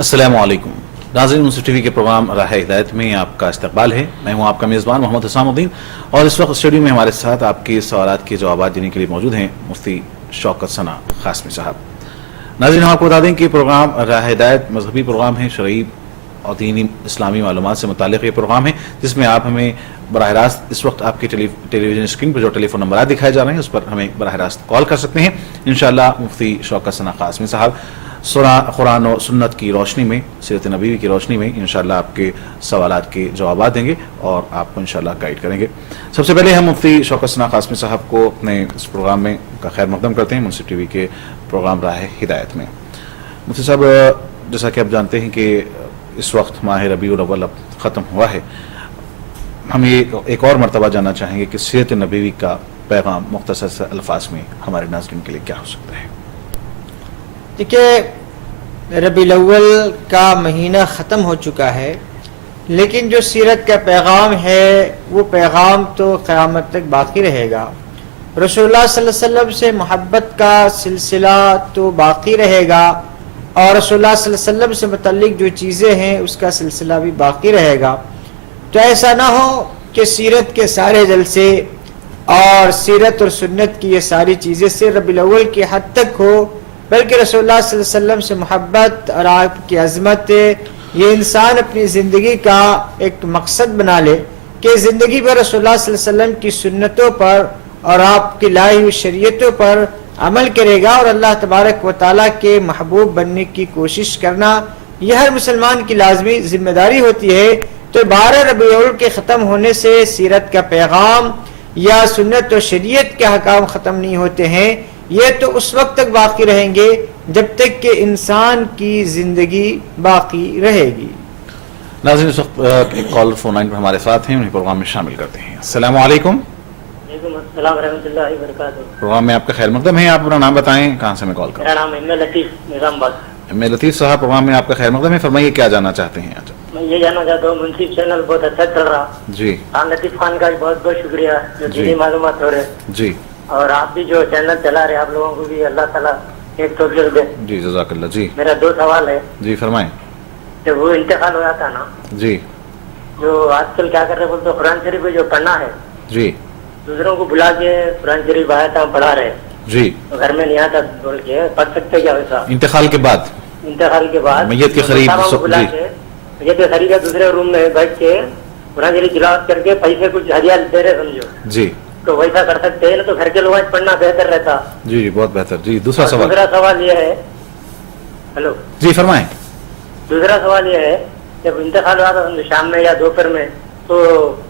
السلام علیکم ناظرین، منصف ٹی وی کے پروگرام راہ ہدایت میں آپ کا استقبال ہے۔ میں ہوں آپ کا میزبان محمد حسام الدین، اور اس وقت اسٹوڈیو میں ہمارے ساتھ آپ کے سوالات کے جوابات دینے کے لیے موجود ہیں مفتی شوکت ثنا قاسمی صاحب۔ ناظرین، ہم آپ کو بتا دیں کہ پروگرام راہ ہدایت مذہبی پروگرام ہے، شرعی اور دینی اسلامی معلومات سے متعلق یہ پروگرام ہے، جس میں آپ ہمیں براہ راست اس وقت آپ کے ٹیلی ویژن اسکرین پر جو ٹیلی فون نمبرات دکھائے جا رہے ہیں اس پر ہمیں براہ راست کال کر سکتے ہیں۔ انشاءاللہ مفتی شوکت ثنا قاسمی صاحب قرآن و سنت کی روشنی میں، سیرت نبوی کی روشنی میں انشاءاللہ آپ کے سوالات کے جوابات دیں گے اور آپ کو انشاءاللہ گائیڈ کریں گے۔ سب سے پہلے ہم مفتی شوکت ثنا قاسمی صاحب کو اپنے اس پروگرام میں کا خیر مقدم کرتے ہیں، منصف ٹی وی کے پروگرام راہ ہدایت میں۔ مفتی صاحب، جیسا کہ آپ جانتے ہیں کہ اس وقت ماہ ربیع الاول اب ختم ہوا ہے، ہم یہ ایک اور مرتبہ جاننا چاہیں گے کہ سیرت نبوی کا پیغام مختصر سے الفاظ میں ہمارے ناظرین کے لیے کیا ہو سکتا ہے؟ دیکھیے، ربیع الاول کا مہینہ ختم ہو چکا ہے، لیکن جو سیرت کا پیغام ہے وہ پیغام تو قیامت تک باقی رہے گا۔ رسول اللہ صلی اللہ علیہ وسلم سے محبت کا سلسلہ تو باقی رہے گا، اور رسول اللہ صلی اللہ علیہ وسلم سے متعلق جو چیزیں ہیں اس کا سلسلہ بھی باقی رہے گا۔ تو ایسا نہ ہو کہ سیرت کے سارے جلسے اور سیرت اور سنت کی یہ ساری چیزیں صرف ربیع الاول کی حد تک ہو، بلکہ رسول اللہ صلی اللہ علیہ وسلم سے محبت اور آپ کی عظمت یہ انسان اپنی زندگی کا ایک مقصد بنا لے کہ زندگی پر رسول اللہ صلی اللہ علیہ وسلم کی سنتوں پر اور آپ کی لائی ہوئی شریعتوں پر عمل کرے گا، اور اللہ تبارک و تعالیٰ کے محبوب بننے کی کوشش کرنا یہ ہر مسلمان کی لازمی ذمہ داری ہوتی ہے۔ تو 12 ربیع الاول کے ختم ہونے سے سیرت کا پیغام یا سنت و شریعت کے احکام ختم نہیں ہوتے ہیں، یہ تو اس وقت تک باقی رہیں گے جب تک کہ انسان کی زندگی باقی رہے گی۔ ناظرین، اس وقت ایک کال فون لائن پر ہمارے ساتھ ہیں، انہیں پروگرام میں شامل کرتے ہیں۔ السلام علیکم۔ وعلیکم السلام ورحمۃ اللہ وبرکاتہ۔ پروگرام میں آپ کا خیر مقدم ہے، آپ اپنا نام بتائیں، کہاں سے میں کال کر رہا میرا نام ایم لطیف نظام آباد۔ ہوں؟ لطیف صاحب، پروگرام میں آپ کا خیر مقدم ہے، فرمائیے کیا جاننا چاہتے ہیں آج؟ میں یہ جاننا چاہتا ہوں، منصف چینل بہت اچھا چل رہا، جی خان لطیف خان کا بھی بہت بہت شکریہ جو دینی معلومات ہو رہے، جی اور آپ بھی جو چینل چلا رہے، آپ لوگوں کو بھی اللہ تعالیٰ ایک توفیق دے۔ جی، جزاک اللہ۔ جی میرا 2 سوال ہے۔ جی فرمائیں۔ جب وہ انتقال ہو جاتا نا، جی جو آج کل کیا کر رہے بولتے قرآن شریف میں جو پڑھنا ہے، جی دوسروں کو بلا کے قرآن شریف آیا تھا پڑھا رہے، جی گھر میں نہیں آتا بول کے پڑھ سکتے کیا ویسا؟ انتقال کے بعد انتقال کے بعد میت کے قریب صحابہ کو بلا جی کے میت کے قریب دوسرے روم میں بیٹھ کے قرآن شریف تلاوت کر کے پیسے کچھ ہدیہ دے رہے سمجھو، جی تو ویسا کر سکتے ہیں، تو گھر کے لوگ پڑھنا بہتر رہتا۔ جی بہت بہتر۔ جی دوسرا اور سوال۔ دوسرا سوال یہ ہے، ہلو، جی فرمائیں۔ دوسرا سوال یہ ہے، جب انتقال ہوا تھا سمجھو شام میں یا دوپہر میں، تو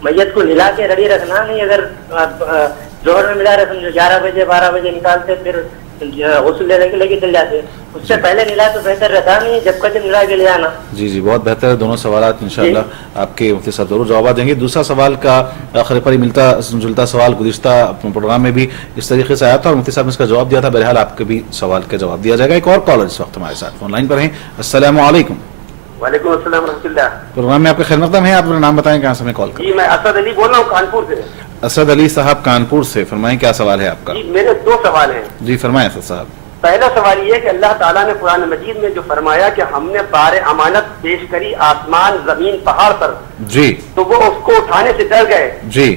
میت کو نلا کے ریڈی رکھنا نہیں، اگر ظہر میں ملا رہے سمجھو 11 بجے 12 بجے نکالتے پھر غسل لینے کے لیے چل جاتے، اس سے پہلے نلا تو بہتر رہتا نہیں، جب کچھ نلا کے لے آنا۔ جی جی بہت بہتر، دونوں سوالات انشاءاللہ آپ کے مفتی صاحب ضرور جوابات دیں گے۔ دوسرا سوال کا آخر پر ہی ملتا جلتا سوال گزشتہ پروگرام میں بھی اس طریقے سے آیا تھا اور مفتی صاحب نے اس کا جواب دیا تھا، بہرحال آپ کے بھی سوال کا جواب دیا جائے گا۔ ایک اور کالر اس وقت ہمارے ساتھ فون لائن پر ہیں۔ السلام علیکم۔ وعلیکم السلام ورحمۃ اللہ۔ پروگرام میں آپ کا خیر مقدم ہے، آپ اپنا نام بتائیں، کہاں سے میں کال کر رہا جی میں اسد علی بول رہا ہوں کانپور سے۔ ہوں؟ اسد علی صاحب کانپور سے، فرمائیں کیا سوال ہے آپ کا؟ جی میرے 2 سوال ہیں۔ جی فرمائیں اسد صاحب۔ پہلا سوال یہ ہے کہ اللہ تعالیٰ نے قرآن مجید میں جو فرمایا کہ ہم نے بار امانت پیش کری آسمان زمین پہاڑ پر، جی تو وہ اس کو اٹھانے سے ڈر گئے جی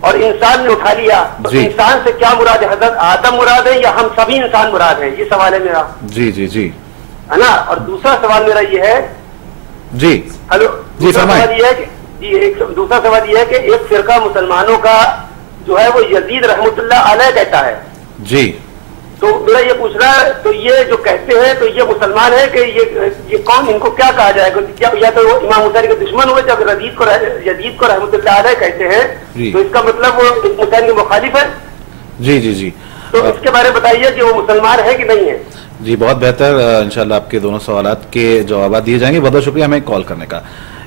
اور انسان نے اٹھا لیا، تو جی انسان سے کیا مراد ہے؟ حضرت آدم مراد ہے یا ہم سبھی انسان مراد ہیں؟ یہ سوال ہے میرا، جی جی جی ہے نا۔ اور دوسرا سوال میرا یہ ہے، جی ہلو، جی دوسرا فرمائیں۔ سوال یہ ہے کہ دوسرا سوال یہ ہے کہ ایک فرقہ مسلمانوں کا جو ہے وہ یزید رحمۃ اللہ علیہ کہتا ہے، جی تو میرا یہ پوچھ رہا ہے، تو یہ جو کہتے ہیں تو یہ مسلمان ہے کہ یہ کون، ان کو کیا کہا جائے گا؟ کیا یا تو وہ امام حسین کے دشمن ہوئے جب یزید کو رحمۃ اللہ علیہ کہتے ہیں، تو اس کا مطلب وہ حسین کے مخالف ہے؟ جی جی جی تو اس کے بارے میں بتائیے کہ وہ مسلمان ہے کہ نہیں ہے؟ جی بہت بہتر، انشاءاللہ آپ کے دونوں سوالات کے جوابات دیے جائیں گے۔ بہت بہت شکریہ ہمیں کال کرنے کا۔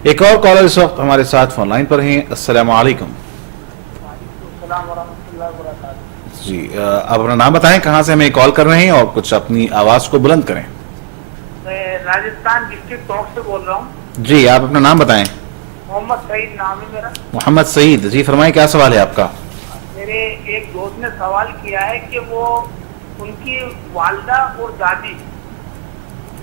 ایک اور کالر اس وقت ہمارے ساتھ فون لائن پر ہیں۔ السلام علیکم۔ السلام ورحمۃ اللہ وبرکاتہ۔ جی آپ اپنا نام بتائیں، کہاں سے ہمیں کال کر رہے ہیں، اور کچھ اپنی آواز کو بلند کریں۔ میں راجستھان ڈسٹرکٹ ٹوک سے بول رہا ہوں۔ جی آپ اپنا نام بتائیں۔ محمد سعید نام ہے میرا۔ محمد سعید، جی فرمائیں کیا سوال ہے آپ کا؟ میرے ایک دوست نے سوال کیا ہے کہ وہ ان کی والدہ اور دادی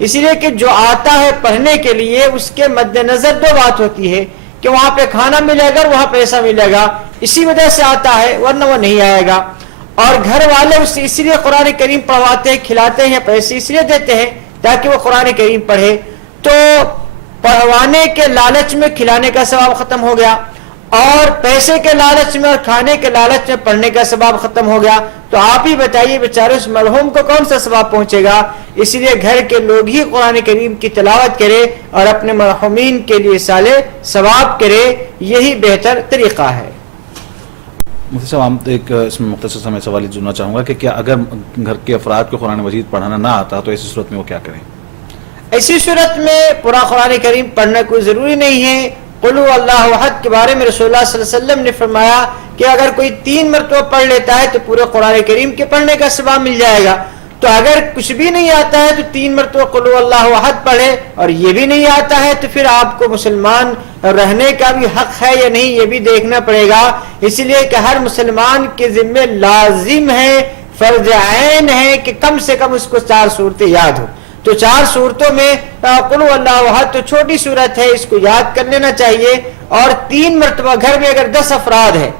اسی لیے کہ جو آتا ہے پڑھنے کے لیے اس کے مد نظر دو بات ہوتی ہے کہ وہاں پہ کھانا ملے گا اور وہاں پیسہ ملے گا، اسی وجہ سے آتا ہے، ورنہ وہ نہیں آئے گا. اور گھر والے اسے اسی لیے قرآن کریم پڑھواتے ہیں، کھلاتے ہیں، پیسے اس لیے دیتے ہیں تاکہ وہ قرآن کریم پڑھے. تو پڑھوانے کے لالچ میں کھلانے کا ثواب ختم ہو گیا، اور پیسے کے لالچ میں اور کھانے کے لالچ میں پڑھنے کا ثواب ختم ہو گیا. تو آپ ہی بتائیے بیچارے اس مرحوم کو کون سا ثواب پہنچے گا؟ اس لیے گھر کے لوگ ہی قرآن کریم کی تلاوت کرے اور اپنے مرحومین کے لیے سالے ثواب کرے، یہی بہتر طریقہ ہے. مفتی صاحب، ہم ایک اس میں مختصر سا میں سوال جڑنا چاہوں گا کہ کیا اگر گھر کے افراد کو قرآن مجید پڑھانا نہ آتا تو ایسی صورت میں وہ کیا کریں؟ ایسی صورت میں پورا قرآن کریم پڑھنا کوئی ضروری نہیں ہے. قل هو اللہ احد کے بارے میں رسول اللہ صلی اللہ علیہ وسلم نے فرمایا کہ اگر کوئی 3 مرتبہ پڑھ لیتا ہے تو پورے قرآن کریم کے پڑھنے کا ثواب مل جائے گا. تو اگر کچھ بھی نہیں آتا ہے تو 3 مرتبہ قل هو اللہ احد پڑھے، اور یہ بھی نہیں آتا ہے تو پھر آپ کو مسلمان رہنے کا بھی حق ہے یا نہیں یہ بھی دیکھنا پڑے گا. اس لیے کہ ہر مسلمان کے ذمہ لازم ہے، فرض عین ہے کہ کم سے کم اس کو 4 صورتیں یاد ہو. تو 4 صورتوں میں قل هو اللہ احد تو چھوٹی صورت ہے، اس کو یاد کر لینا چاہیے. اور 3 مرتبہ گھر میں اگر 10 افراد ہیں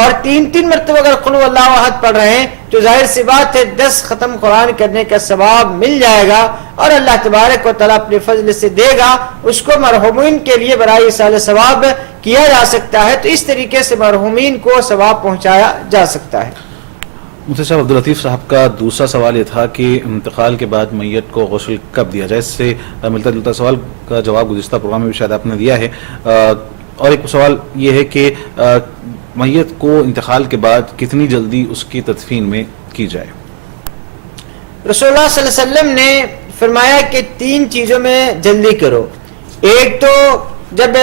اور 3 مرتبہ اگر قل هو اللہ احد پڑھ رہے ہیں تو ظاہر سی بات ہے 10 ختم قرآن کرنے کا ثواب مل جائے گا، اور اللہ تبارک و تعالیٰ اپنے فضل سے دے گا. اس کو مرحومین کے لیے برائے ایصال ثواب کیا جا سکتا ہے. تو اس طریقے سے مرحومین کو ثواب پہنچایا جا سکتا ہے. مفتی صاحب، عبداللطیف صاحب کا دوسرا سوال یہ تھا کہ انتقال کے بعد میت کو غسل کب دیا جائے. اس سے ملتا جلتا سوال کا جواب گزشتہ پروگرام میں بھی شاید آپ نے دیا ہے. اور ایک سوال یہ ہے کہ میت کو انتقال کے بعد کتنی جلدی اس کی تدفین میں کی جائے؟ رسول اللہ صلی اللہ علیہ وسلم نے فرمایا کہ 3 چیزوں میں جلدی کرو. ایک تو جب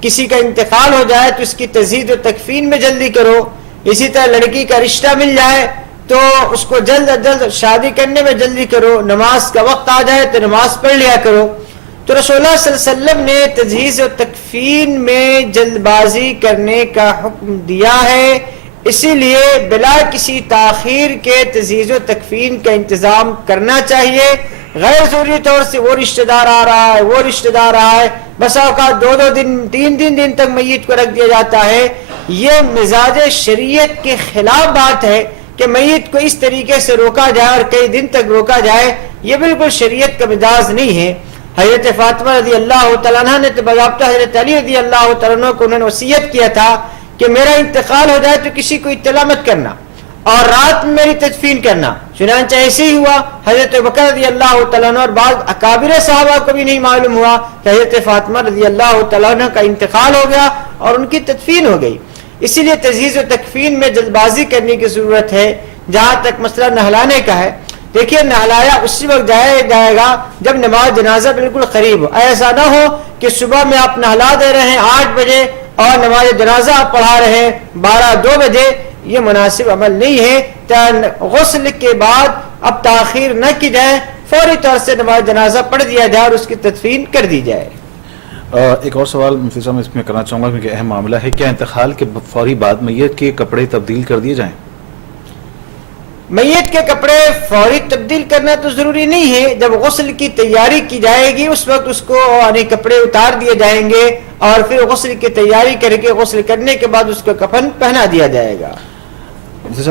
کسی کا انتقال ہو جائے تو اس کی تجہیز و تکفین میں جلدی کرو. اسی طرح لڑکی کا رشتہ مل جائے تو اس کو جلد از جلد شادی کرنے میں جلدی کرو. نماز کا وقت آ جائے تو نماز پڑھ لیا کرو. تو رسول اللہ صلی اللہ علیہ وسلم نے تجہیز و تکفین میں جلد بازی کرنے کا حکم دیا ہے. اسی لیے بلا کسی تاخیر کے تجہیز و تکفین کا انتظام کرنا چاہیے. غیر ضروری طور سے وہ رشتہ دار آ رہا ہے، وہ رشتہ دار آ رہا ہے، بس اوقات 2 دن 3 دن تک میت کو رکھ دیا جاتا ہے. یہ مزاج شریعت کے خلاف بات ہے کہ میت کو اس طریقے سے روکا جائے اور کئی دن تک روکا جائے. یہ بالکل شریعت کا مزاج نہیں ہے. حضرت فاطمہ رضی اللہ تعالیٰ عنہ نے تو باضابطہ حضرت علی رضی اللہ تعالیٰ عنہ کو انہوں نے وصیت کیا تھا کہ میرا انتقال ہو جائے تو کسی کو اطلاع مت کرنا اور رات میں میری تدفین کرنا. چنانچہ ایسے ہی ہوا. حضرت بکر رضی اللہ تعالیٰ عنہ اور بعض اکابر صحابہ کو بھی نہیں معلوم ہوا کہ حضرت فاطمہ رضی اللہ تعالیٰ عنہ کا انتقال ہو گیا اور ان کی تدفین ہو گئی. اسی لیے تجہیز و تکفین میں جلد بازی کرنے کی ضرورت ہے. جہاں تک مسئلہ نہلانے کا ہے، دیکھیے نہلایا اسی وقت جائے گا جب نماز جنازہ بالکل قریب ہو. ایسا نہ ہو کہ صبح میں آپ نہلا دے رہے ہیں 8 بجے اور نماز جنازہ آپ پڑھا رہے ہیں 12-2 بجے. یہ مناسب عمل نہیں ہے. غسل کے بعد اب تاخیر نہ کی جائے، فوری طور سے نماز جنازہ پڑھ دیا جائے اور اس کی تدفین کر دی جائے. ایک اور سوال مفتی صاحب میں اس میں کرنا چاہوں گا کیونکہ اہم معاملہ ہے. کیا انتقال کے فوری بعد میت کے کپڑے تبدیل کر دیے جائیں؟ میت کے کپڑے فوری تبدیل کرنا تو ضروری نہیں ہے. جب غسل کی تیاری کی جائے گی اس وقت اس کو کپڑے اتار دیے جائیں گے اور پھر غسل کی تیاری کر کے غسل کرنے کے بعد اس کو کفن پہنا دیا جائے گا.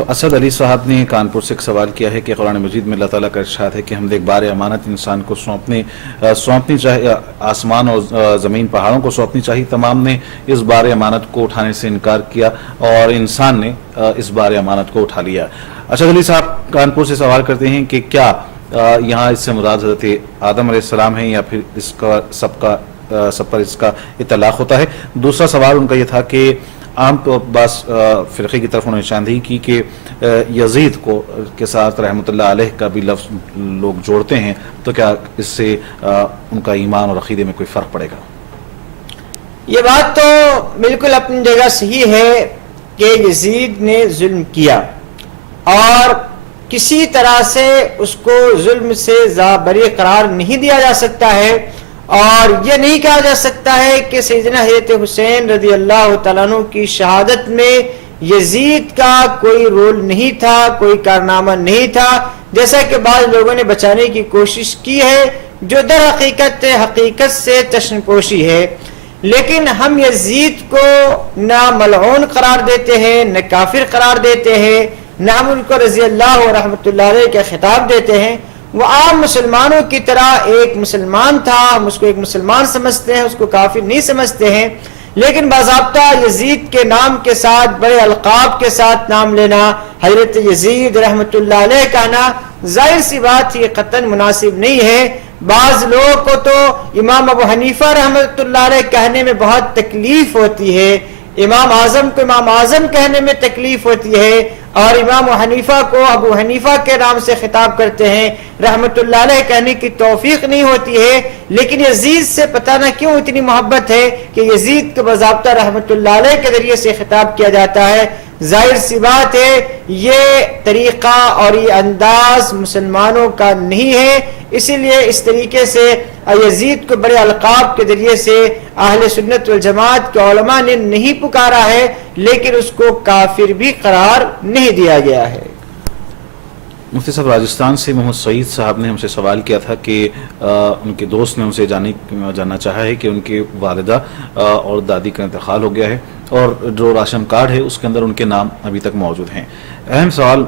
اسد علی صاحب نے کانپور سے ایک سوال کیا ہے کہ قرآن مجید میں اللہ تعالیٰ کا ارشاد ہے کہ ہم ایک بار امانت انسان کو سونپنی چاہیے، آسمان اور زمین پہاڑوں کو سونپنی چاہیے. تمام نے اس بار امانت کو اٹھانے سے انکار کیا اور انسان نے اس بار امانت کو اٹھا لیا. اسد علی صاحب کانپور سے سوال کرتے ہیں کہ کیا یہاں اس سے مراد حضرت آدم علیہ السلام ہیں یا پھر اس کا سب پر اس کا اطلاق ہوتا ہے. دوسرا سوال ان کا یہ تھا کہ عام طور بعض فرقے کی طرف انہوں نے نشاندہی کی کہ یزید کے ساتھ رحمۃ اللہ علیہ کا بھی لفظ لوگ جوڑتے ہیں، تو کیا اس سے ان کا ایمان اور عقیدے میں کوئی فرق پڑے گا؟ یہ بات تو بالکل اپنی جگہ صحیح ہے کہ یزید نے ظلم کیا اور کسی طرح سے اس کو ظلم سے بری قرار نہیں دیا جا سکتا ہے. اور یہ نہیں کہا جا سکتا ہے کہ سیدنا حضرت حسین رضی اللہ تعالیٰ عنہ کی شہادت میں یزید کا کوئی رول نہیں تھا، کوئی کارنامہ نہیں تھا. جیسا کہ بعض لوگوں نے بچانے کی کوشش کی ہے، جو در حقیقت حقیقت سے چشم پوشی ہے۔ لیکن ہم یزید کو نہ ملعون قرار دیتے ہیں، نہ کافر قرار دیتے ہیں، نہ ہم ان کو رضی اللہ و رحمۃ اللہ علیہ کا خطاب دیتے ہیں۔ وہ عام مسلمانوں کی طرح ایک مسلمان تھا، ہم اس کو ایک مسلمان سمجھتے ہیں، اس کو کافر نہیں سمجھتے ہیں۔ لیکن باضابطہ یزید کے نام کے ساتھ، بڑے القاب کے ساتھ نام لینا، حضرت یزید رحمۃ اللہ علیہ کہنا، ظاہر سی بات یہ قطعاً مناسب نہیں ہے۔ بعض لوگوں کو تو امام ابو حنیفہ رحمۃ اللہ علیہ کہنے میں بہت تکلیف ہوتی ہے، امام اعظم کو امام اعظم کہنے میں تکلیف ہوتی ہے، اور امام حنیفہ کو ابو حنیفہ کے نام سے خطاب کرتے ہیں، رحمۃ اللہ علیہ کہنے کی توفیق نہیں ہوتی ہے۔ لیکن یزید سے پتہ نہ کیوں اتنی محبت ہے کہ یزید کو باضابطہ رحمۃ اللہ علیہ کے ذریعے سے خطاب کیا جاتا ہے۔ ظاہر سی بات ہے یہ طریقہ اور یہ انداز مسلمانوں کا نہیں ہے، اسی لیے اس طریقے سے یزید کو بڑے القاب کے ذریعے سے اہل سنت والجماعت کے علماء نے نہیں پکارا ہے، لیکن اس کو کافر بھی قرار نہیں دیا گیا ہے۔ مفتی صاحب، راجستھان سے محمد سعید صاحب نے ہم سے سوال کیا تھا کہ ان کے دوست نے ان سے جاننا چاہا ہے کہ ان کی والدہ اور دادی کا انتقال ہو گیا ہے اور جو راشن کارڈ ہے اس کے اندر ان کے نام ابھی تک موجود ہیں۔ اہم سوال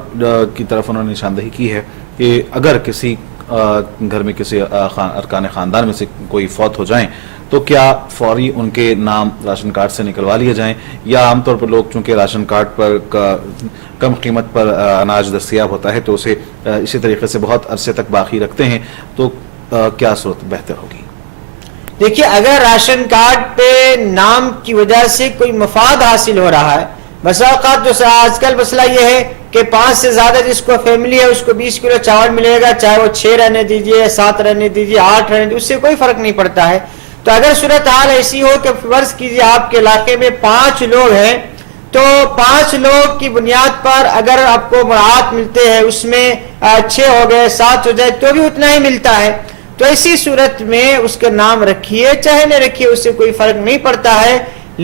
کی طرف انہوں نے نشاندہی کی ہے کہ اگر کسی گھر میں کسی ارکان خاندان میں سے کوئی فوت ہو جائیں تو کیا فوری ان کے نام راشن کارڈ سے نکلوا لیے جائیں، یا عام طور پر لوگ چونکہ راشن کارڈ پر کم قیمت پر اناج دستیاب ہوتا ہے تو اسے اسی طریقے سے بہت عرصے تک باقی رکھتے ہیں، تو کیا صورت بہتر ہوگی؟ دیکھیے، اگر راشن کارڈ پہ نام کی وجہ سے کوئی مفاد حاصل ہو رہا ہے، بس اوقات تو آج کل مسئلہ یہ ہے کہ 5 سے زیادہ جس کو فیملی ہے اس کو 20 کلو چاول ملے گا، چاہے وہ 6 رہنے دیجئے، 7 رہنے دیجئے، 8 رہنے دیجئے، اس سے کوئی فرق نہیں پڑتا ہے۔ تو اگر صورتحال ایسی ہو کہ فرض کیجئے آپ کے علاقے میں 5 لوگ ہیں، تو 5 لوگ کی بنیاد پر اگر آپ کو مراعات ملتے ہیں، اس میں 6 ہو گئے، 7 ہو جائے تو بھی اتنا ہی ملتا ہے، تو ایسی صورت میں اس کا نام رکھیے چاہے نہ رکھیے، اس سے کوئی فرق نہیں پڑتا ہے۔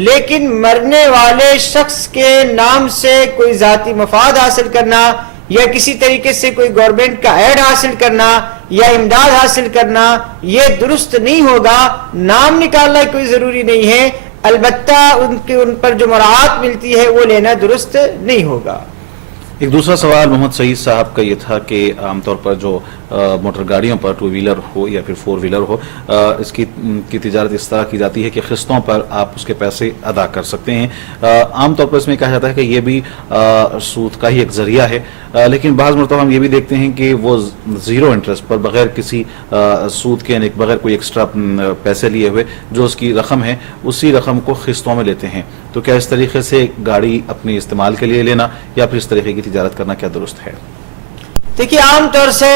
لیکن مرنے والے شخص کے نام سے کوئی ذاتی مفاد حاصل کرنا یا کسی طریقے سے کوئی گورنمنٹ کا ایڈ حاصل کرنا یا امداد حاصل کرنا یہ درست نہیں ہوگا۔ نام نکالنا کوئی ضروری نہیں ہے، البتہ ان پر جو مراعات ملتی ہے وہ لینا درست نہیں ہوگا۔ ایک دوسرا سوال محمد سعید صاحب کا یہ تھا کہ عام طور پر جو موٹر گاڑیوں پر 2 ویلر ہو یا پھر 4 ویلر ہو، اس کی تجارت اس طرح کی جاتی ہے کہ قسطوں پر آپ اس کے پیسے ادا کر سکتے ہیں۔ عام طور پر اس میں کہا جاتا ہے کہ یہ بھی سود کا ہی ایک ذریعہ ہے، لیکن بعض مرتبہ ہم یہ بھی دیکھتے ہیں کہ وہ 0 انٹرسٹ پر بغیر کسی سود کے، یعنی بغیر کوئی ایکسٹرا پیسے لیے ہوئے جو اس کی رقم ہے اسی رقم کو قسطوں میں لیتے ہیں۔ تو کیا اس طریقے سے گاڑی اپنے استعمال کے لیے لینا یا پھر اس طریقے کی تجارت کرنا کیا درست ہے؟ دیکھیے، عام طور سے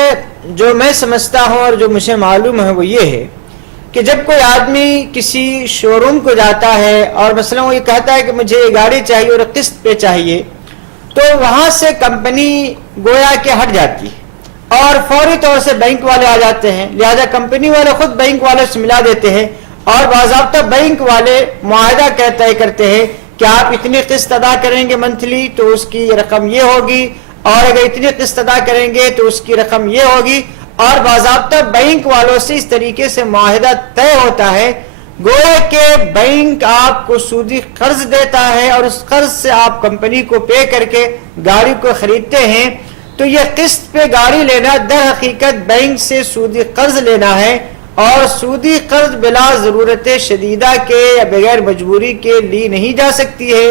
جو میں سمجھتا ہوں اور جو مجھے معلوم ہے وہ یہ ہے کہ جب کوئی آدمی کسی شو روم کو جاتا ہے اور مثلا وہ یہ کہتا ہے کہ مجھے یہ گاڑی چاہیے اور قسط پہ چاہیے، تو وہاں سے کمپنی گویا کہ ہٹ جاتی ہے اور فوری طور سے بینک والے آ جاتے ہیں، لہذا کمپنی والے خود بینک والے سے ملا دیتے ہیں اور باضابطہ بینک والے معاہدہ طے کرتے ہیں کہ آپ اتنی قسط ادا کریں گے منتھلی تو اس کی رقم یہ ہوگی، اور اگر اتنی قسط ادا کریں گے تو اس کی رقم یہ ہوگی، اور باضابطہ بینک والوں سے اس طریقے سے معاہدہ طے ہوتا ہے گویا کہ بینک آپ کو سودی قرض دیتا ہے اور اس قرض سے آپ کمپنی کو پے کر کے گاڑی کو خریدتے ہیں۔ تو یہ قسط پہ گاڑی لینا در حقیقت بینک سے سودی قرض لینا ہے، اور سودی قرض بلا ضرورت شدیدہ کے یا بغیر مجبوری کے لی نہیں جا سکتی ہے۔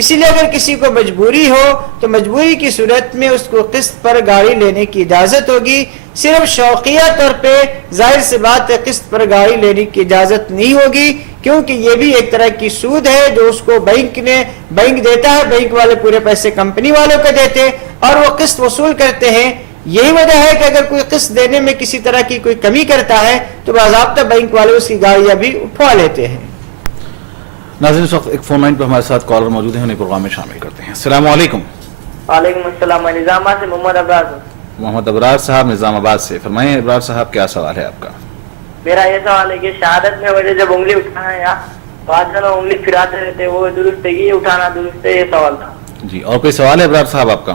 اسی لیے اگر کسی کو مجبوری ہو تو مجبوری کی صورت میں اس کو قسط پر گاڑی لینے کی اجازت ہوگی۔ صرف شوقیہ طور پہ ظاہر سی بات ہے قسط پر گاڑی لینے کی اجازت نہیں ہوگی، کیونکہ یہ بھی ایک طرح کی سود ہے جو اس کو بینک دیتا ہے، بینک والے پورے پیسے کمپنی والوں کو دیتے اور وہ قسط وصول کرتے ہیں۔ یہی وجہ ہے کہ اگر کوئی قسط دینے میں کسی طرح کی کوئی کمی کرتا ہے تو باضابطہ بینک والے اس کی گاڑیاں بھی اٹھوا لیتے ہیں۔ ناظرین، اس وقت ایک فون لائن پر ہمارے ساتھ کالر موجود ہیں، انہیں پروگرام میں شامل کرتے ہیں۔ السلام علیکم۔ وعلیکم السلام، میں نظام آباد سے محمد ابرار ہوں۔ محمد ابرار صاحب نظام آباد سے، فرمائیں ابرار صاحب کیا سوال ہے آپ کا؟ میرا یہ سوال ہے کہ شہادت میں وجہ جب انگلی اٹھانا ہے یا بعض لوگ انگلی پھراتے رہتے وہ درست ہے، یہ اٹھانا درست ہے، یہ سوال تھا جی۔ اور کوئی سوال ہے ابرار صاحب آپ کا؟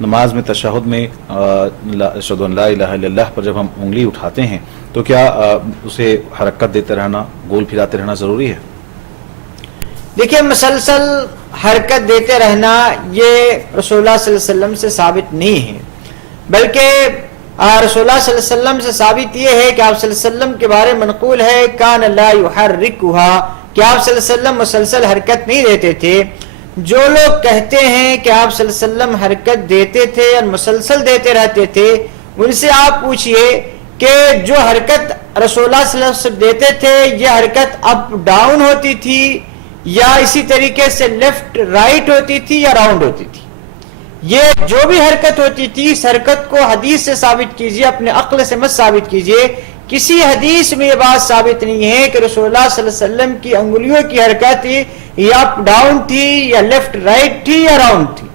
نماز میں تشہد میں اشہد ان لا الہ الا اللہ پر جب ہم انگلی اٹھاتے ہیں تو کیا اسے حرکت دیتے رہنا، گول پھراتے رہنا ضروری ہے؟ دیکھیے مسلسل حرکت دیتے رہنا یہ رسول اللہ صلی اللہ علیہ وسلم سے ثابت نہیں ہے، بلکہ رسول اللہ صلی اللہ علیہ وسلم سے ثابت یہ ہے کہ آپ صلی اللہ علیہ وسلم کے بارے منقول ہے کان لا یحرکها، کہ آپ صلی اللہ علیہ وسلم مسلسل حرکت نہیں دیتے تھے۔ جو لوگ کہتے ہیں کہ آپ صلی اللہ علیہ وسلم حرکت دیتے تھے اور مسلسل دیتے رہتے تھے، ان سے آپ پوچھئے کہ جو حرکت رسول اللہ صلی اللہ علیہ وسلم دیتے تھے یہ حرکت اپ ڈاؤن ہوتی تھی یا اسی طریقے سے لیفٹ رائٹ ہوتی تھی یا راؤنڈ ہوتی تھی؟ یہ جو بھی حرکت ہوتی تھی اس حرکت کو حدیث سے ثابت کیجئے، اپنے عقل سے مت ثابت کیجئے۔ کسی حدیث میں یہ بات ثابت نہیں ہے کہ رسول اللہ صلی اللہ علیہ وسلم کی انگلیوں کی حرکت یا اپ ڈاؤن تھی یا لیفٹ رائٹ تھی یا راؤنڈ تھی۔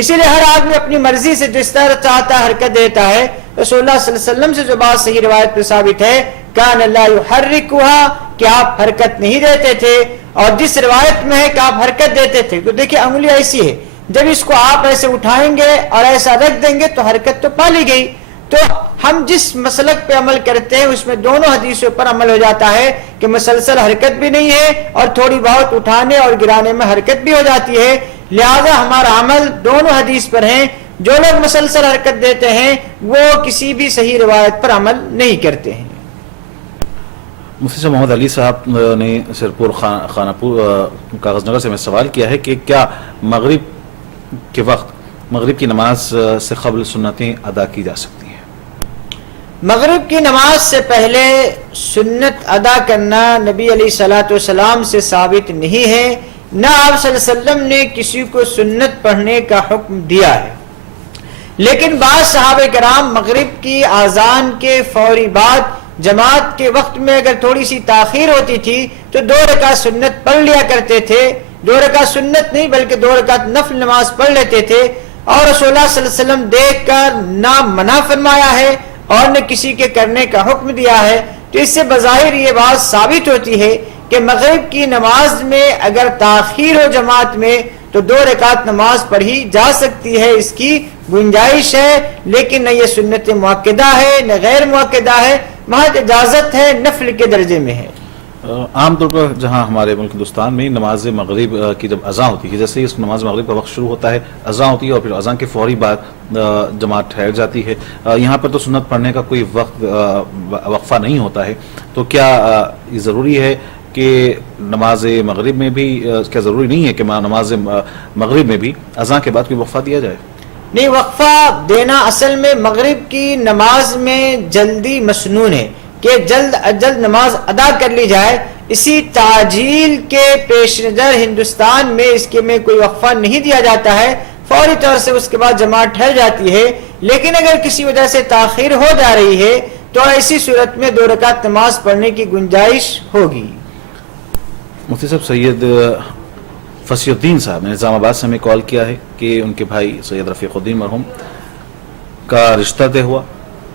اسی لیے ہر آدمی اپنی مرضی سے جس طرح چاہتا ہے حرکت دیتا ہے۔ رسول اللہ صلی اللہ علیہ وسلم سے جو بات صحیح روایت پر ثابت ہے کان لا یحرکها، کہ آپ حرکت نہیں دیتے تھے، اور جس روایت میں ہے کہ آپ حرکت دیتے تھے، تو دیکھیں انگلی ایسی ہے، جب اس کو آپ ایسے اٹھائیں گے اور ایسا رکھ دیں گے تو حرکت تو پالی گئی۔ تو ہم جس مسلک پہ عمل کرتے ہیں اس میں دونوں حدیثوں پر عمل ہو جاتا ہے کہ مسلسل حرکت بھی نہیں ہے اور تھوڑی بہت اٹھانے اور گرانے میں حرکت بھی ہو جاتی ہے، لہذا ہمارا عمل دونوں حدیث پر ہیں۔ جو لوگ مسلسل حرکت دیتے ہیں وہ کسی بھی صحیح روایت پر عمل نہیں کرتے ہیں۔ مفتی صاحب محمد علی صاحب نے سرپور خانہ پور کاغذ نگر سے میں سوال کیا ہے کہ کیا مغرب کے وقت مغرب کی نماز سے قبل سنتیں ادا کی جا سکتی ہیں؟ مغرب کی نماز سے پہلے سنت ادا کرنا نبی علیہ الصلوۃ والسلام سے ثابت نہیں ہے، نہ آپ صلی اللہ علیہ وسلم نے کسی کو سنت پڑھنے کا حکم دیا ہے۔ لیکن بعض صحابہ کرام مغرب کی اذان کے فوری بعد جماعت کے وقت میں اگر تھوڑی سی تاخیر ہوتی تھی تو 2 رکعت سنت پڑھ لیا کرتے تھے، 2 رکعت سنت نہیں بلکہ 2 رکعت نفل نماز پڑھ لیتے تھے، اور رسول اللہ صلی اللہ علیہ وسلم دیکھ کر نہ منع فرمایا ہے اور نہ کسی کے کرنے کا حکم دیا ہے۔ تو اس سے بظاہر یہ بات ثابت ہوتی ہے کہ مغرب کی نماز میں اگر تاخیر ہو جماعت میں تو 2 رکعت نماز پڑھی جا سکتی ہے، اس کی گنجائش ہے، لیکن نہ یہ سنت مؤکدہ ہے نہ غیر مؤکدہ ہے، محض اجازت ہے، نفل کے درجے میں ہے۔ عام طور پر جہاں ہمارے ملک ہندوستان میں نماز مغرب کی جب اذان ہوتی ہے، جیسے ہی اس نماز مغرب کا وقت شروع ہوتا ہے اذان ہوتی ہے اور پھر اذان کے فوری بعد جماعت ٹھہر جاتی ہے، یہاں پر تو سنت پڑھنے کا کوئی وقت وقفہ نہیں ہوتا ہے، تو کیا یہ ضروری ہے کہ نماز مغرب میں بھی، کیا ضروری نہیں ہے کہ نماز مغرب میں بھی اذان کے بعد کوئی وقفہ دیا جائے؟ نہیں، وقفہ دینا اصل میں مغرب کی نماز میں جلدی مسنون ہے کہ جلد از جلد نماز ادا کر لی جائے، اسی تعجیل کے پیش نظر ہندوستان میں اس کے میں کوئی وقفہ نہیں دیا جاتا ہے، فوری طور سے اس کے بعد جماعت ٹھہر جاتی ہے۔ لیکن اگر کسی وجہ سے تاخیر ہو جا رہی ہے تو ایسی صورت میں 2 رکعت نماز پڑھنے کی گنجائش ہوگی۔ مفتی صاحب سید فصیح الدین صاحب نے نظام آباد سے ہمیں کال کیا ہے کہ ان کے بھائی سید رفیق الدین مرحوم کا رشتہ طے ہوا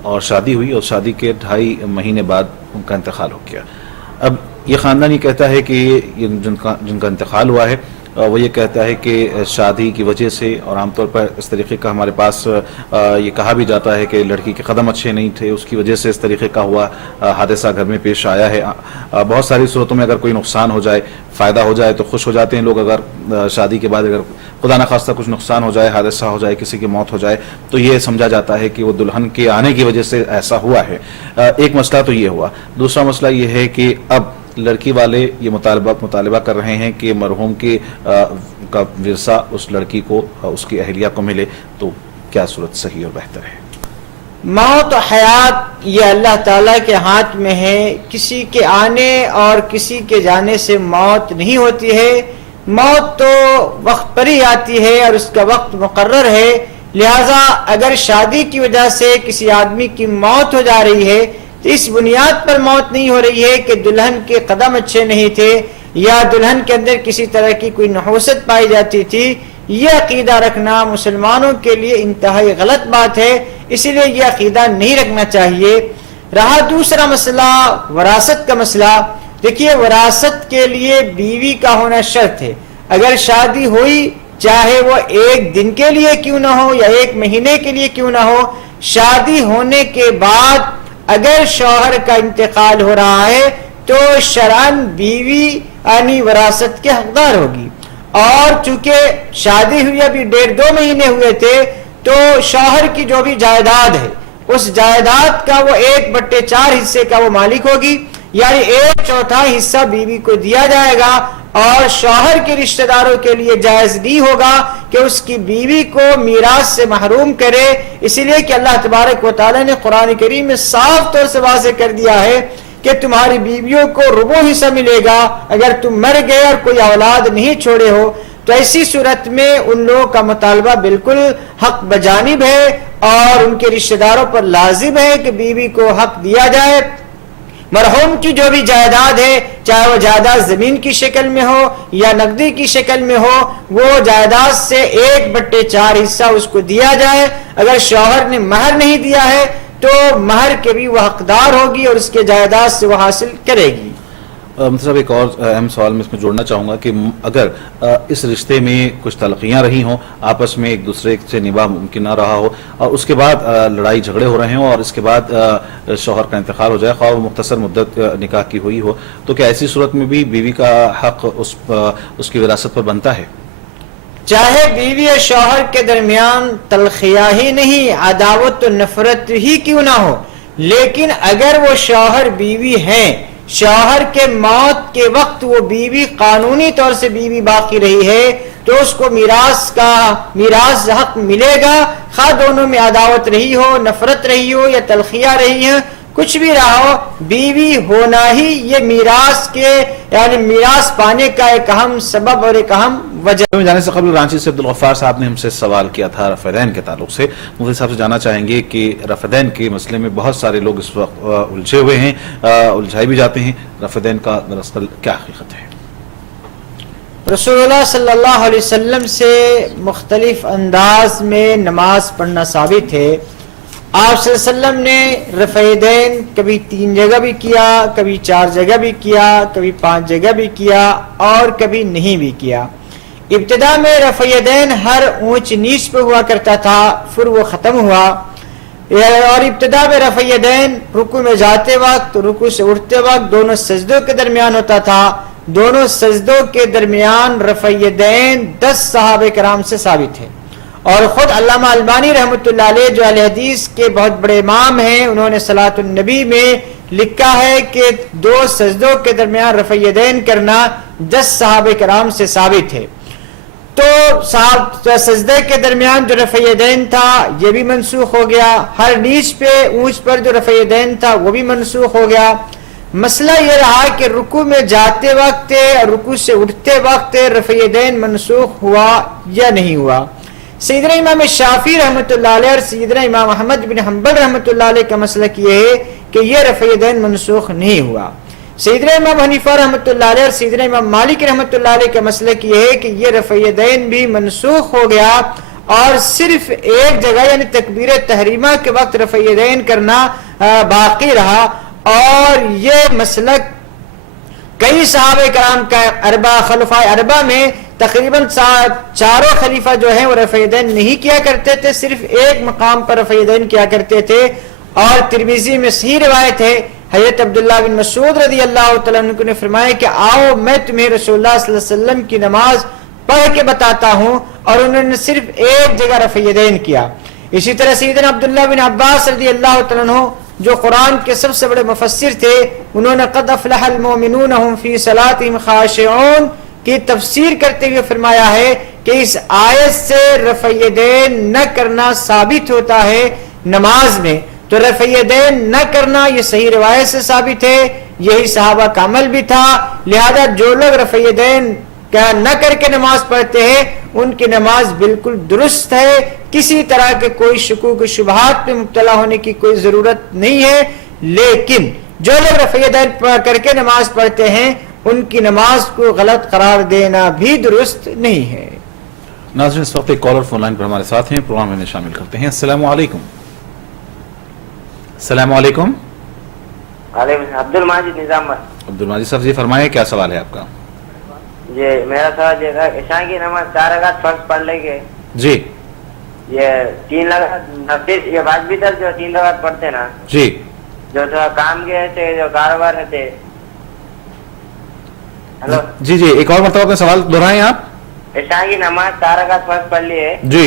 اور شادی ہوئی، اور شادی کے 2.5 مہینے بعد ان کا انتقال ہو گیا۔ اب یہ خاندان یہ کہتا ہے کہ جن کا انتقال ہوا ہے وہ یہ کہتا ہے کہ شادی کی وجہ سے، اور عام طور پر اس طریقے کا ہمارے پاس یہ کہا بھی جاتا ہے کہ لڑکی کے قدم اچھے نہیں تھے، اس کی وجہ سے اس طریقے کا ہوا حادثہ گھر میں پیش آیا ہے۔ بہت ساری صورتوں میں اگر کوئی نقصان ہو جائے، فائدہ ہو جائے تو خوش ہو جاتے ہیں لوگ، اگر شادی کے بعد اگر خدا نخواستہ کچھ نقصان ہو جائے، حادثہ ہو جائے، کسی کی موت ہو جائے تو یہ سمجھا جاتا ہے کہ وہ دلہن کے آنے کی وجہ سے ایسا ہوا ہے۔ ایک مسئلہ تو یہ ہوا، دوسرا مسئلہ یہ ہے کہ اب لڑکی والے یہ مطالبہ کر رہے ہیں کہ مرحوم کا ورثہ اس لڑکی کو، اس کی اہلیہ کو ملے، تو کیا صورت صحیح اور بہتر ہے؟ موت و حیات یہ اللہ تعالیٰ کے ہاتھ میں ہے، کسی کے آنے اور کسی کے جانے سے موت نہیں ہوتی ہے، موت تو وقت پر ہی آتی ہے اور اس کا وقت مقرر ہے، لہذا اگر شادی کی وجہ سے کسی آدمی کی موت ہو جا رہی ہے تو اس بنیاد پر موت نہیں ہو رہی ہے کہ دلہن کے قدم اچھے نہیں تھے یا دلہن کے اندر کسی طرح کی کوئی نحوست پائی جاتی تھی۔ یہ عقیدہ رکھنا مسلمانوں کے لیے انتہائی غلط بات ہے، اسی لیے یہ عقیدہ نہیں رکھنا چاہیے۔ رہا دوسرا مسئلہ وراثت کا مسئلہ، دیکھیے وراثت کے لیے بیوی کا ہونا شرط ہے، اگر شادی ہوئی چاہے وہ ایک دن کے لیے کیوں نہ ہو یا ایک مہینے کے لیے کیوں نہ ہو، شادی ہونے کے بعد اگر شوہر کا انتقال ہو رہا ہے تو شرعاً بیوی یعنی وراثت کے حقدار ہوگی، اور چونکہ شادی ہوئی ابھی 1.5-2 مہینے ہوئے تھے تو شوہر کی جو بھی جائیداد ہے اس جائیداد کا وہ 1/4 حصے کا وہ مالک ہوگی، یعنی 1/4 حصہ بیوی کو دیا جائے گا، اور شوہر کے رشتہ داروں کے لیے جائز نہیں ہوگا کہ اس کی بیوی کو میراث سے محروم کرے، اسی لیے کہ اللہ تبارک و تعالی نے قرآن کریم میں صاف طور سے واضح کر دیا ہے کہ تمہاری بیویوں کو ربع حصہ ملے گا اگر تم مر گئے اور کوئی اولاد نہیں چھوڑے ہو۔ تو ایسی صورت میں ان لوگوں کا مطالبہ بالکل حق بجانب ہے اور ان کے رشتہ داروں پر لازم ہے کہ بیوی کو حق دیا جائے۔ مرحوم کی جو بھی جائیداد ہے، چاہے وہ جائیداد زمین کی شکل میں ہو یا نقدی کی شکل میں ہو، وہ جائیداد سے 1/4 حصہ اس کو دیا جائے۔ اگر شوہر نے مہر نہیں دیا ہے تو مہر کے بھی وہ حقدار ہوگی اور اس کے جائیداد سے وہ حاصل کرے گی۔ مطلب ایک اور اہم سوال میں اس میں جوڑنا چاہوں گا کہ اگر اس رشتے میں کچھ تلخیاں رہی ہوں، آپس میں ایک دوسرے سے نباہ ممکن نہ رہا ہو، اور اس کے بعد لڑائی جھگڑے ہو رہے ہوں اور اس کے بعد شوہر کا انتقال ہو جائے، خواہ وہ مختصر مدت نکاح کی ہوئی ہو، تو کیا ایسی صورت میں بھی بیوی کا حق اس کی وراثت پر بنتا ہے؟ چاہے بیوی اور شوہر کے درمیان تلخیاں ہی نہیں، عداوت و نفرت ہی کیوں نہ ہو، لیکن اگر وہ شوہر بیوی ہیں، شوہر کے موت کے وقت وہ بیوی قانونی طور سے بیوی باقی رہی ہے تو اس کو میراث حق ملے گا، خواہ دونوں میں عداوت رہی ہو، نفرت رہی ہو یا تلخیاں رہی ہیں، کچھ بھی رہا ہو، بیوی ہونا ہی یہ میراث پانے کا ایک اہم سبب اور ایک اہم وجہ۔ جانے سے قبل رانچی سے عبدالغفار صاحب نے ہم سے سوال کیا تھا رفع دین کے تعلق سے، مفتی صاحب سے جاننا چاہیں گے کہ رفع دین کے مسئلے میں بہت سارے لوگ اس وقت الجھے ہوئے ہیں، الجھائے بھی جاتے ہیں، رفع دین کا دراصل کیا حقیقت ہے؟ رسول اللہ صلی اللہ علیہ وسلم سے مختلف انداز میں نماز پڑھنا ثابت ہے۔ آپ صلی اللہ علیہ وسلم نے رفع دین کبھی 3 جگہ بھی کیا، کبھی 4 جگہ بھی کیا، کبھی 5 جگہ بھی کیا اور کبھی نہیں بھی کیا۔ ابتدا میں رفع دین ہر اونچ نیچ پہ ہوا کرتا تھا، پھر وہ ختم ہوا، اور ابتدا میں رفع دین رکوع میں جاتے وقت، رکوع سے اٹھتے وقت دونوں سجدوں کے درمیان ہوتا تھا۔ دونوں سجدوں کے درمیان رفع دین 10 صحابہ کرام سے ثابت ہے، اور خود علامہ البانی رحمۃ اللہ علیہ جو اہل حدیث کے بہت بڑے امام ہیں، انہوں نے صلاۃ النبی میں لکھا ہے کہ 2 سجدوں کے درمیان رفع دین کرنا 10 صحابہ کرام سے ثابت ہے۔ تو سجدے کے درمیان جو رفع دین تھا یہ بھی منسوخ ہو گیا، ہر نیچ پہ اونچ پر جو رفع دین تھا وہ بھی منسوخ ہو گیا۔ مسئلہ یہ رہا کہ رکوع میں جاتے وقت اور رکوع سے اٹھتے وقت رفع دین منسوخ ہوا یا نہیں ہوا۔ سیدنا امام شافعی رحمۃ اللہ علیہ اور سیدنا امام احمد بن حنبل رحمۃ اللہ علیہ کا مسلک یہ ہے کہ یہ رفع دین منسوخ نہیں ہوا۔ سیدنا امام حنیفہ رحمۃ اللہ علیہ اور سیدنا امام مالک رحمۃ اللہ علیہ کا مسلک یہ ہے کہ یہ رفع دین بھی منسوخ ہو گیا، اور صرف ایک جگہ یعنی تکبیر تحریمہ کے وقت رفع دین کرنا باقی رہا، اور یہ مسلک کئی صحابہ کرام کا خلفائے اربعہ میں تقریباً 4 خلیفہ جو ہیں وہ رفع دین نہیں کیا کرتے تھے، صرف ایک مقام پر رفع دین کیا کرتے تھے۔ اور ترمذی میں صحیح روایت ہے، حضرت عبداللہ بن مسعود رضی اللہ تعالیٰ عنہ نے فرمایا کہ آؤ میں تمہیں رسول اللہ صلی اللہ علیہ وسلم کی نماز پڑھ کے بتاتا ہوں، اور انہوں نے صرف ایک جگہ رفع دین کیا۔ اسی طرح سیدنا عبداللہ بن عباس رضی اللہ تعالیٰ عنہ جو قرآن کے سب سے بڑے مفسر تھے، انہوں نے قد افلح المؤمنون هم فی صلاتهم خاشعون کی تفسیر کرتے ہوئے فرمایا ہے کہ اس آیت سے رفع دین نہ کرنا ثابت ہوتا ہے نماز میں، تو رفع دین نہ کرنا یہ صحیح روایت سے ثابت ہے، یہی صحابہ کا عمل بھی تھا، لہذا جو لوگ رفع دین نہ کر کے نماز پڑھتے ہیں ان کی نماز بالکل درست ہے، کسی طرح کے کوئی شکوک و شبہات میں مبتلا ہونے کی کوئی ضرورت نہیں ہے۔ لیکن جو لوگ رفع دین کر کے نماز پڑھتے ہیں ان کی نماز کو غلط قرار دینا بھی درست نہیں ہے۔ ناظرین اس وقت ایک کالر فون لائن پر ہمارے ساتھ ہیں، پروگرام میں شامل کرتے ہیں۔ السلام علیکم۔ السلام علیکم۔ عبد الماجد نظام عبد الماجد صاحب جی فرمائیں کیا سوال ہے آپ کا؟ یہ میرا سوال یہ تھا عشاء کی نماز 4 رکعت فرض پڑھ لیں گے جی یہ 3 رکعت پھر یہ بعد بھی تر جو 3 رکعت پڑھتے نا جی جو کام کے تھے جو کاروبار تھے. ہلو جی جی ایک اور مرتبہ اپنے سوال دہرائیں آپ. عشاء کی نماز 4 رکعت فرض پڑھ لی ہے جی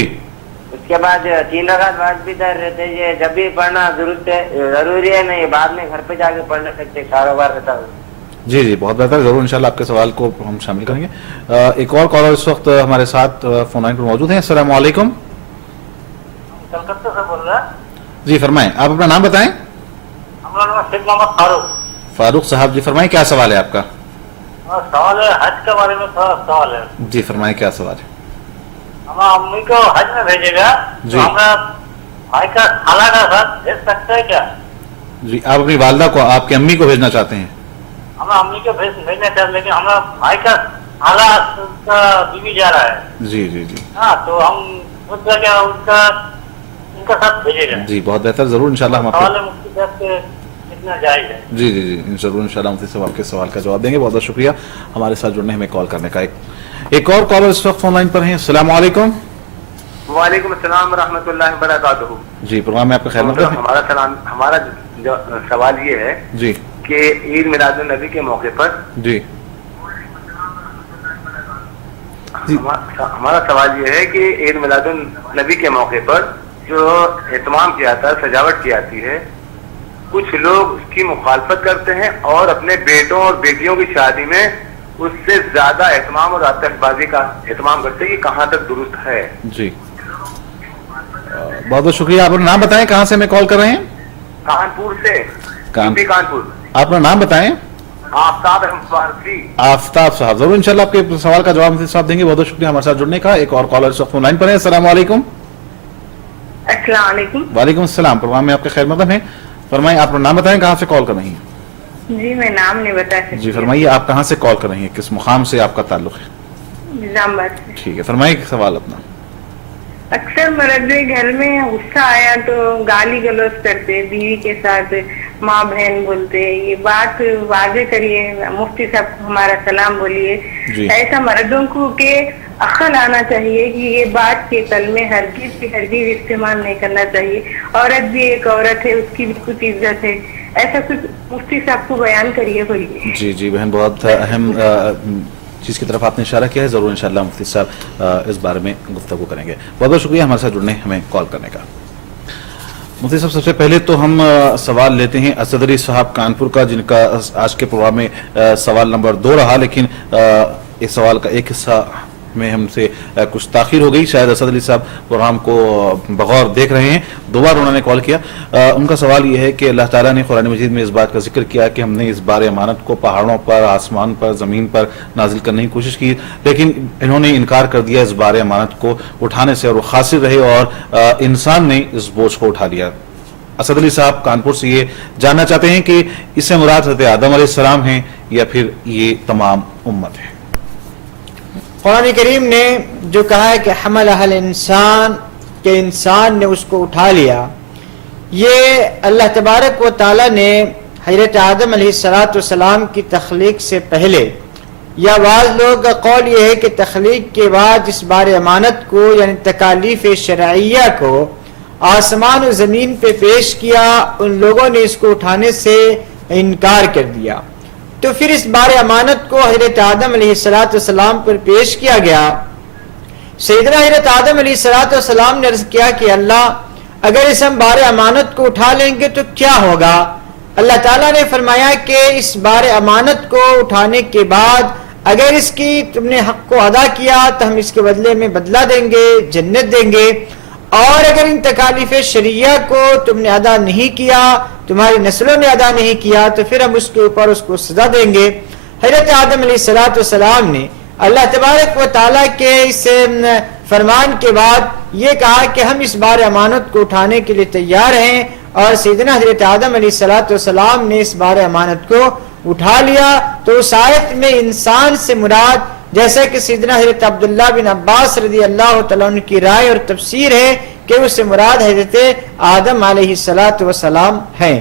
اس کے بعد 3 رکعت بعد بھی تر رہتے یہ جب بھی پڑھنا ضروری ہے نہیں بعد میں گھر پہ جا کے پڑھ سکتے کاروبار رہتا ہو. جی جی بہت بہتر, ضرور انشاءاللہ آپ کے سوال کو ہم شامل کریں گے. ایک اور کالر اس وقت ہمارے ساتھ فون لائن پر موجود ہیں. السلام علیکم. کلکتہ سے بول رہا ہے. جی فرمائیں, آپ اپنا نام بتائیں. ہمارا نام شیخ محمد فاروق. فاروق صاحب جی فرمائیں کیا سوال ہے آپ کا. سوال ہے حج کے بارے میں تھوڑا سوال ہے. جی فرمائیں کیا سوال ہے. ہمارا امی کو حج میں بھیجے گا جی. تو ہمارا بھائی کا خالہ کا ساتھ بھیج سکتے ہیں کیا؟ جی آپ اپنی والدہ کو, آپ کی امی کو بھیجنا چاہتے ہیں. ہمارا امی کو بھیجنا چاہتے ہیں لیکن ہمارا بھائی کا خالہ کا بیوی جا رہا ہے. جی جی جی ہاں تو ہم سوچ رہے کہ ان کا ساتھ بھیجے گا. جی بہت بہتر, ضرور انشاءاللہ ہم آپ سوال کو ہے مفتی صاحب کے کتنا جائز ہے. جی جی جی ضرور انشاءاللہ مفتی صاحب آپ کے سوال کا جواب دیں گے. بہت بہت شکریہ ہمارے ساتھ جڑنے, ہمیں کال کرنے کا. ایک اور کالر اس وقت فون لائن پر ہیں. السلام علیکم. وعلیکم السلام ورحمۃ اللہ وبرکاتہ. جی پروگرام میں آپ کا خیر مقدم ہے. ہمارا جو سوال یہ ہے جی کہ عید میلاد النبی کے موقع پر جی ہمارا سوال یہ ہے کہ عید میلاد النبی کے موقع پر جو اہتمام کیا جاتا ہے, سجاوٹ کی جاتی ہے, کچھ لوگ اس کی مخالفت کرتے ہیں اور اپنے بیٹوں اور بیٹیوں کی شادی میں اس سے زیادہ اہتمام اور آتش بازی کا اہتمام کرتے ہیں. یہ کہاں تک درست ہے؟ جی بہت بہت شکریہ. آپ اپنا نام بتائیں, کہاں سے ہمیں کال کر رہے ہیں. کانپور سے. کانپور. کانپور. آپ اپنا نام بتائیں. آفتاب احمد فارسی. آفتاب صاحب, ضرور انشاءاللہ آپ کے سوال کا جواب مفتی صاحب دیں گے. بہت بہت شکریہ ہمارے ساتھ جڑنے کا. ایک اور کالر اس وقت فون لائن پر ہے. السلام علیکم. السلام علیکم. وعلیکم السلام. پروگرام میں آپ کا خیر مقدم ہے. فرمائیں آپ اپنا نام بتائیں, کہاں سے کال کر رہی ہیں. جی میں نام نہیں بتا سکتی. جی فرمائیے آپ کہاں سے کال کر رہی ہیں, کس مقام سے آپ کا تعلق ہے. نظام آباد سے. ٹھیک ہے فرمائیے سوال اپنا. اکثر مرد گھر میں غصہ آیا تو گالی گلوچ کرتے, بیوی کے ساتھ ماں بہن بولتے. یہ بات واضح کریے مفتی صاحب, ہمارا سلام بولیے. جی. ایسا مردوں کو کہ عقل آنا چاہیے کہ یہ بات کے کلمے ہرگز استعمال نہیں کرنا چاہیے. عورت بھی ایک عورت ہے, اس کی بھی کچھ عزت ہے. ایسا کچھ مفتی صاحب کو بیان کریے بولیے. جی جی بہن, بہت اہم چیز کی طرف آپ نے اشارہ کیا ہے. ضرور انشاءاللہ مفتی صاحب اس بارے میں گفتگو کریں گے. بہت بہت شکریہ ہمارے ساتھ جڑنے, ہمیں کال کرنے کا. مفتی صاحب سب سے پہلے تو ہم سوال لیتے ہیں اسد علی صاحب کانپور کا, جن کا آج کے پروگرام میں سوال نمبر 2 رہا, لیکن اس سوال کا ایک حصہ میں ہم سے کچھ تاخیر ہو گئی. شاید اسد علی صاحب پروگرام کو بغور دیکھ رہے ہیں. 2 بار انہوں نے کال کیا. ان کا سوال یہ ہے کہ اللہ تعالیٰ نے قرآن مجید میں اس بات کا ذکر کیا کہ ہم نے اس بار امانت کو پہاڑوں پر, آسمان پر, زمین پر نازل کرنے کی کوشش کی, لیکن انہوں نے انکار کر دیا اس بار امانت کو اٹھانے سے, اور وہ خاسر رہے اور انسان نے اس بوجھ کو اٹھا لیا. اسد علی صاحب کانپور سے یہ جاننا چاہتے ہیں کہ اس سے مراد حضرت آدم علیہ السلام ہیں یا پھر یہ تمام امت ہے. قرآن کریم نے جو کہا ہے کہ حملہ الانسان, کہ انسان نے اس کو اٹھا لیا, یہ اللہ تبارک و تعالی نے حضرت آدم علیہ السلام کی تخلیق سے پہلے, یا بعض لوگ کا قول یہ ہے کہ تخلیق کے بعد اس بار امانت کو یعنی تکالیف شرعیہ کو آسمان و زمین پہ پیش کیا, ان لوگوں نے اس کو اٹھانے سے انکار کر دیا. تو پھر اس بار امانت کو حضرت آدم علیہ السلام پر پیش کیا گیا. سیدنا حضرت آدم علیہ السلام نے عرض کیا کہ اللہ اگر اس ہم بار امانت کو اٹھا لیں گے تو کیا ہوگا. اللہ تعالیٰ نے فرمایا کہ اس بار امانت کو اٹھانے کے بعد اگر اس کی تم نے حق کو ادا کیا تو ہم اس کے بدلے میں بدلہ دیں گے, جنت دیں گے, اور اگر ان تکالیف شرعیہ کو تم نے ادا نہیں کیا, تمہاری نسلوں نے ادا نہیں کیا, تو پھر ہم اس کے اوپر اس کو سزا دیں گے. حضرت آدم علیہ السلام نے اللہ تبارک و تعالیٰ کے اس فرمان کے بعد یہ کہا کہ ہم اس بار امانت کو اٹھانے کے لیے تیار ہیں, اور سیدنا حضرت آدم علیہ السلام نے اس بار امانت کو اٹھا لیا. تو اس آیت میں انسان سے مراد, جیسا کہ سیدنا حضرت عبداللہ بن عباس رضی اللہ تعالیٰ عنہ کی رائے اور تفسیر ہے کہ اس سے مراد حضرت آدم علیہ السلام ہیں.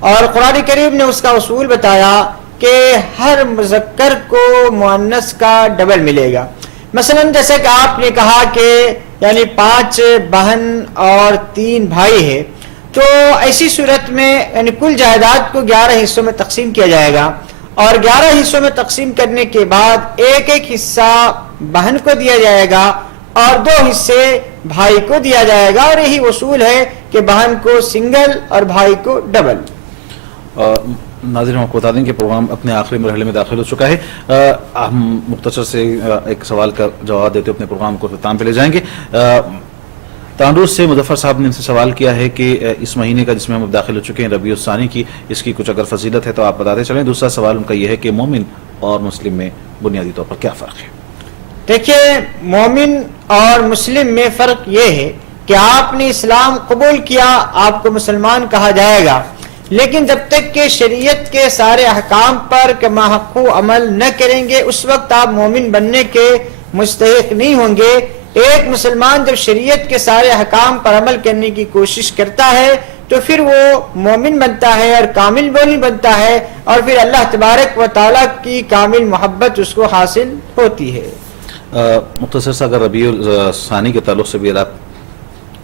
اور قرآن کریم نے اس کا اصول بتایا کہ ہر مذکر کو مؤنث کا ڈبل ملے گا. مثلا جیسے کہ آپ نے کہا کہ یعنی 5 بہن اور 3 بھائی ہے، تو ایسی صورت میں یعنی کل جائیداد کو 11 حصوں میں تقسیم کیا جائے گا، اور 11 حصوں میں تقسیم کرنے کے بعد ایک ایک حصہ بہن کو دیا جائے گا اور 2 حصے بھائی کو دیا جائے گا. اور یہی اصول ہے کہ بہن کو سنگل اور بھائی کو ڈبل. ناظرین ہم آپ کو بتا دیں کہ پروگرام اپنے آخری مرحلے میں داخل ہو چکا ہے. ہم مختصر سے ایک سوال کا جواب دیتے اپنے پروگرام کو اختتام پہ لے جائیں گے. تانڈور سے مظفر صاحب نے ان سے سوال کیا ہے کہ اس مہینے کا جس میں ہم اب داخل ہو چکے ہیں ربیع الثانی کی، اس کی کچھ اگر فضیلت ہے تو آپ بتاتے چلیں. دوسرا سوال ان کا یہ ہے کہ مومن اور مسلم میں بنیادی طور پر کیا فرق ہے؟ دیکھیے، مومن اور مسلم میں فرق یہ ہے کہ آپ نے اسلام قبول کیا آپ کو مسلمان کہا جائے گا، لیکن جب تک کہ شریعت کے سارے احکام پر کما حقو عمل نہ کریں گے اس وقت آپ مومن بننے کے مستحق نہیں ہوں گے. ایک مسلمان جب شریعت کے سارے احکام پر عمل کرنے کی کوشش کرتا ہے تو پھر وہ مومن بنتا ہے اور کامل مومن بنتا ہے، اور پھر اللہ تبارک و تعالیٰ کی کامل محبت اس کو حاصل ہوتی ہے. مختصر سا اگر ربیع الثانی کے تعلق سے بھی آپ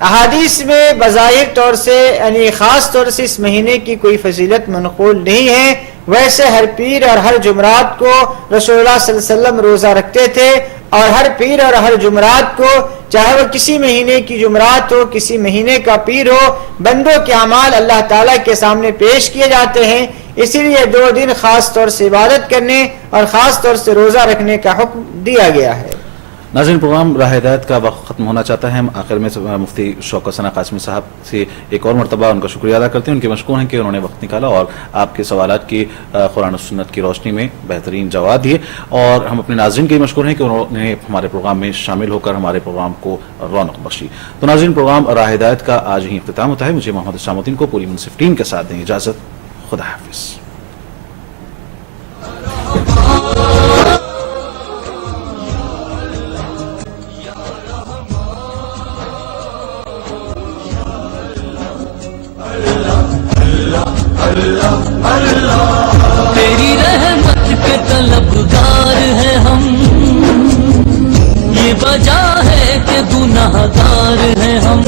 احادیث میں بظاہر طور سے یعنی خاص طور سے اس مہینے کی کوئی فضیلت منقول نہیں ہے. ویسے ہر پیر اور ہر جمعرات کو رسول اللہ صلی اللہ علیہ وسلم روزہ رکھتے تھے، اور ہر پیر اور ہر جمعرات کو، چاہے وہ کسی مہینے کی جمعرات ہو کسی مہینے کا پیر ہو، بندوں کے اعمال اللہ تعالیٰ کے سامنے پیش کیے جاتے ہیں. اسی لیے 2 دن خاص طور سے عبادت کرنے اور خاص طور سے روزہ رکھنے کا حکم دیا گیا ہے. ناظرین، پروگرام راہ ہدایت کا وقت ختم ہونا چاہتا ہے. ہم آخر میں مفتی شوکت ثنا قاسمی صاحب سے ایک اور مرتبہ ان کا شکریہ ادا کرتے ہیں. ان کے مشکور ہیں کہ انہوں نے وقت نکالا اور آپ کے سوالات کی قرآن و سنت کی روشنی میں بہترین جواب دیے. اور ہم اپنے ناظرین کے مشکور ہیں کہ انہوں نے ہمارے پروگرام میں شامل ہو کر ہمارے پروگرام کو رونق بخشی. تو ناظرین، پروگرام راہ ہدایت کا آج ہی اختتام ہوتا ہے. مجھے محمد اسلام الدین کو پوری منصف ٹیم کے ساتھ دیں اجازت. خدا حافظ. تیری رحمت کے طلبگار ہیں ہم، یہ وجہ ہے کہ گناہگار ہیں ہم.